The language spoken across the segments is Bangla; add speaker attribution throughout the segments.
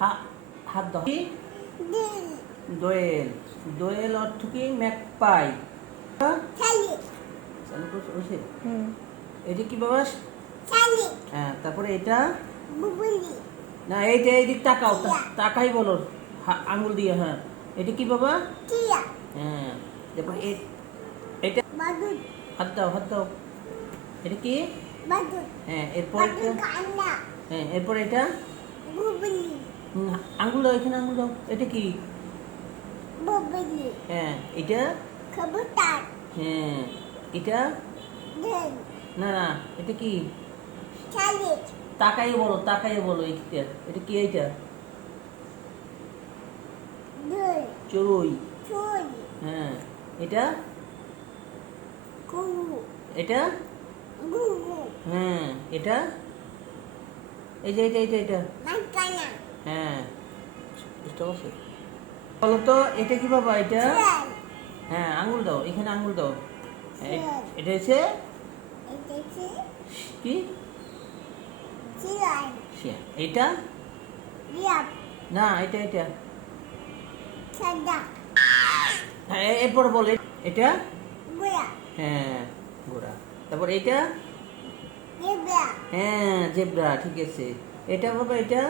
Speaker 1: হাত দাও কি? দোয়েল। দোয়েল অর্থ কি? ম্যাকপাই। এটা কি বাবা? হ্যাঁ তারপরে এটা? না এইটা এইদিক তাকাও। তাকাই বলো। আঙুল দিয়ে হ্যাঁ। এটা কি বাবা? হ্যাঁ। তারপর এটা? হাত দাও হাত দাও। এটা কি? হ্যাঁ এরপর হ্যাঁ এরপর এটা? আঙুল দাও এখানে আঙুল দাও। এটা কি? হ্যাঁ এটা?
Speaker 2: কবুতর।
Speaker 1: হ্যাঁ এটা? না না এটা কি?
Speaker 2: চালি
Speaker 1: তাকাইয়ে বলো তাকাইয়ে বলো এইটা এটা কি
Speaker 2: দিল
Speaker 1: চড়ুই। হ্যাঁ এটা? এটা? হ্যাঁ এটা? এই যে এটা এটা? এটা হ্যাঁ। বুঝতে পারছ? বলো তো এটা কি বাবা এটা? হ্যাঁ আঙুল দাও এখানে আঙুল দাও। এটা হচ্ছে?
Speaker 2: কি।
Speaker 1: এটা না এটা এটা।
Speaker 2: সাদা।
Speaker 1: হ্যাঁ এরপর বল এটা? হ্যাঁ ঘোড়া তারপর এটা হ্যাঁ জেব্রা ঠিক আছে। এটা বাবা এটা?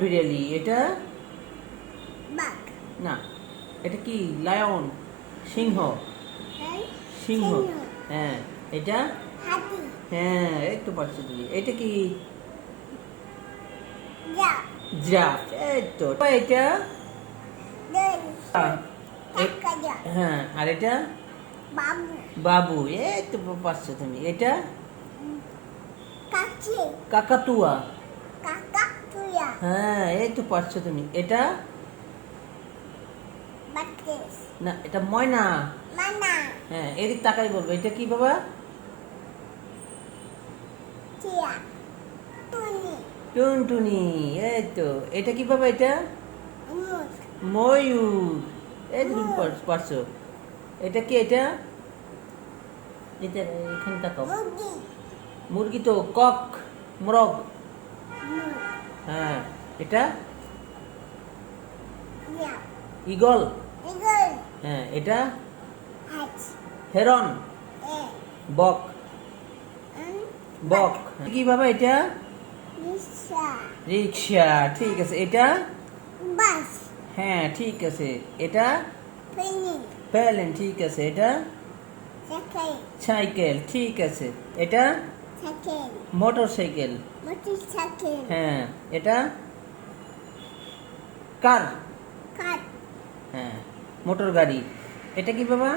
Speaker 1: বিড়ালি এটা? না এটা কি? লায়ন সিংহ
Speaker 2: হ্যাঁ
Speaker 1: সিংহ হ্যাঁ এটা?
Speaker 2: হাতি
Speaker 1: হ্যাঁ পারছ তুমি। এটা কি? জিরাফ এই তো। এটা? হ্যাঁ আর এটা?
Speaker 2: বাবু
Speaker 1: বাবু এই তো পারছ তুমি। এটা? কাকাতুয়া।
Speaker 2: কাকা তুয়া
Speaker 1: হ্যাঁ এই তো পারছ তুমি। এটা? না এটা ময়না। হ্যাঁ এদিক তাকাই বলব। এটা কি বাবা? টুনটুনি এই তো। এটা কি বাবা এটা? ময়ূর। এই তুমি পার- পারছ এটা কি এটা? এটা এখানে তাকাও
Speaker 2: মুরগি।
Speaker 1: মুরগি তো কক মরগ। হ্যাঁ। এটা? ইগল। হ্যাঁ এটা? হেরন। বক। বক। কি বাবা এটা? রিক্সা। ঠিক আছে। এটা?
Speaker 2: বাস।
Speaker 1: হ্যাঁ ঠিক আছে। এটা?
Speaker 2: পেনি
Speaker 1: প্যালেন ঠিক আছে। এটা?
Speaker 2: সাইকেল।
Speaker 1: ঠিক আছে। এটা?
Speaker 2: Cycle.
Speaker 1: Motorcycle
Speaker 2: motorcycle
Speaker 1: হ্যাঁ এটা? কার? হ্যাঁ মোটর গাড়ি। এটা কি বাবা?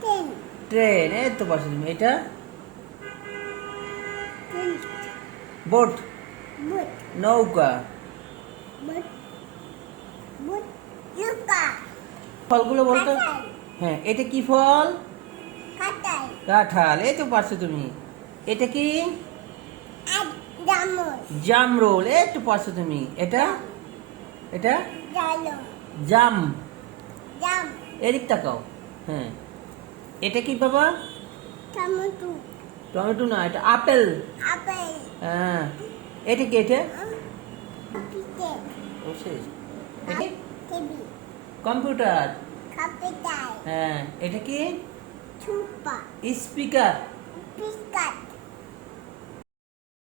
Speaker 2: ট্রেন।
Speaker 1: ট্রেন এই তো পাশে তুমি। এটা? বোট। নৌকা। ফলগুলো বলতো? হ্যাঁ এটা কি ফল? কাঁঠাল। এই তো পারছ তুমি। এটা কি? জামরোল এই তো পারছ তুমি। এটা? এটা? জাম।
Speaker 2: জাম।
Speaker 1: এদিক তাকাও। হ্যাঁ। এটা কি বাবা?
Speaker 2: টমেটো।
Speaker 1: টমেটো না এটা আপেল।
Speaker 2: আপেল।
Speaker 1: হ্যাঁ। এটা কি এটা? কম্পিউটার। হ্যাঁ। এটা কি? স্পিকার।
Speaker 2: পিস্কাট